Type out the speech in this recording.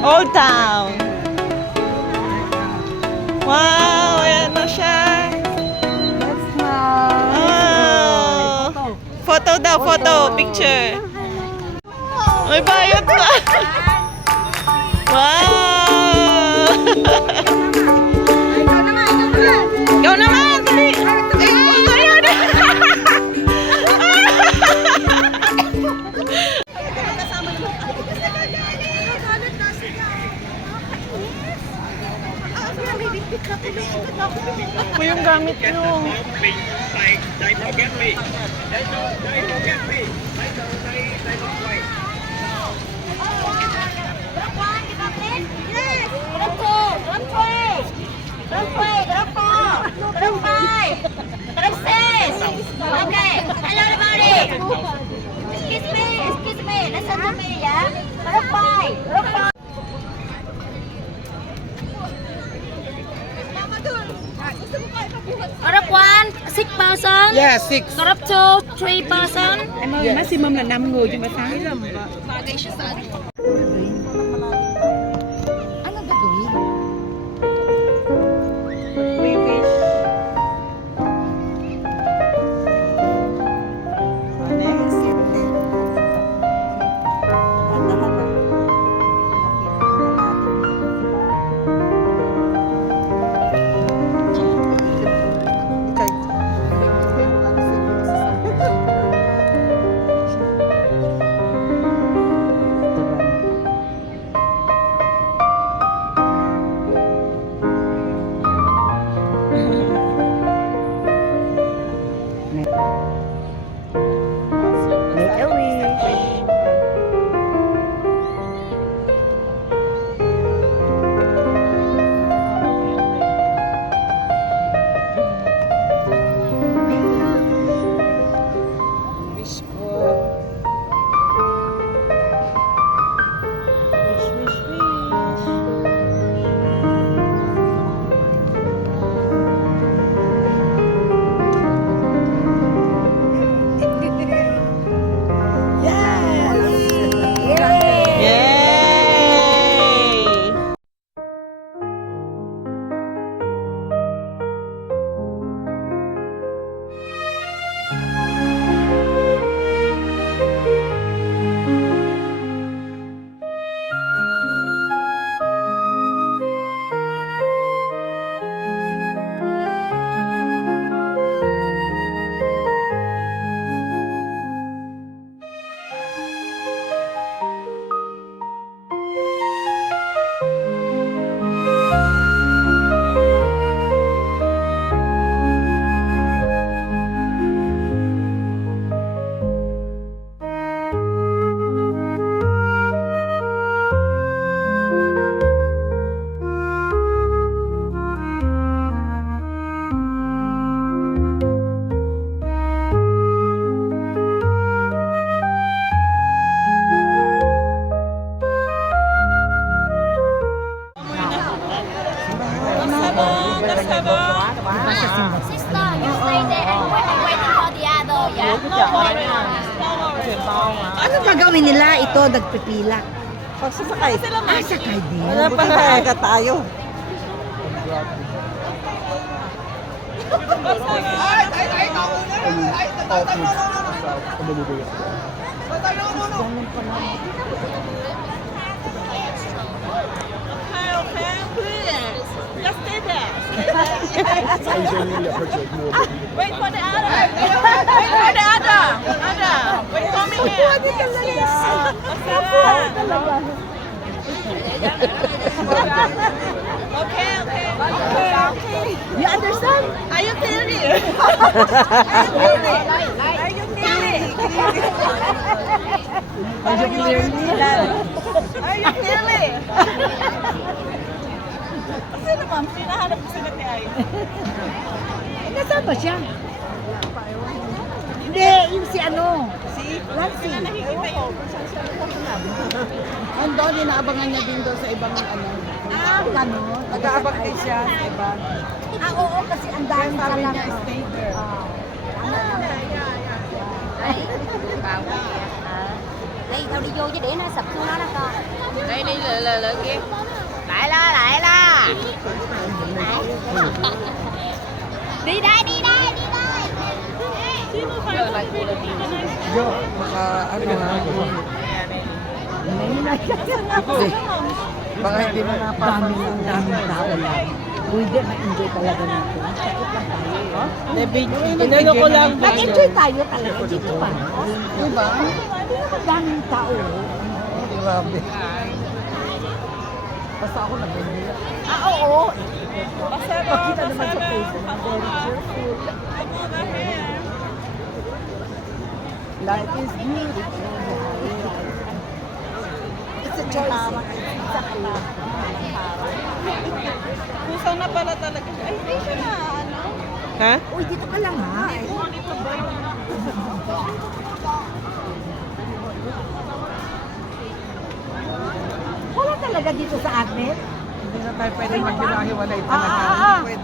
Old Town. Wow, ayan na siya. That's nice. Oh. Photo daw, photo, picture. May bayad na. Wow. Ikaw naman, dali. Ayun. Ito yung gamit nyo. Okay, hello everybody. Excuse me, listen to me, yeah? Berapa? Karap 1, 6,000. Yeah, 6. Karap 2, 3,000. Maximum là 5 người chứ mà sáng. Ano gagawin? We wish. Next. Make a wish. Wish ko. Wish, wish, wish. Yay! Sister, you stay there and I'm waiting for the other, yeah? No worries. Ano gagawin nila? Ito, nagpipila. Pagsasakay. Ah, sakay din. Wala pa maaga tayo. Okay, please. Just stay there. Wait for the other. Wait for the other. Wait for me here. Okay. You understand? Are you kidding? Kasi naman, pinahanap ko sila ni Ay. Nasama siya? Hindi, yung si ano? Si? Lancy. Nakikita yun. Andun, inaabangan niya din doon sa ibang ano. Ah, gano'n? Nag-aabang din siya sa iba. Ah, oo, kasi ang dami pa lang. Stay there. Ay, bawal. Đây, tao đi vô chứ để nó sập xuống nó con. Đây đi lờ kia. Lại là. Đi đây, đi đây, đi đây. Yo, baka ano nga. Baka hindi mo napapanood. Daming tao lang. Pwede ma-enjoy talaga natin. Sakit lang tayo. Inano ko lang. Mag-enjoy tayo talaga dito pa. Diba? Daming tao. Grabe. Basta ako nag-enjoy. Oo. Pakita naman sa Facebook. Very cheerful. Life is beautiful. It's a choice. Kusang na pala talaga. Ay, hindi siya na ano. Ha? Uy, dito ka lang ha. Wala talaga dito sa atin. Hindi na tayo pwede maghiwa-hiwalay talaga. Pwede.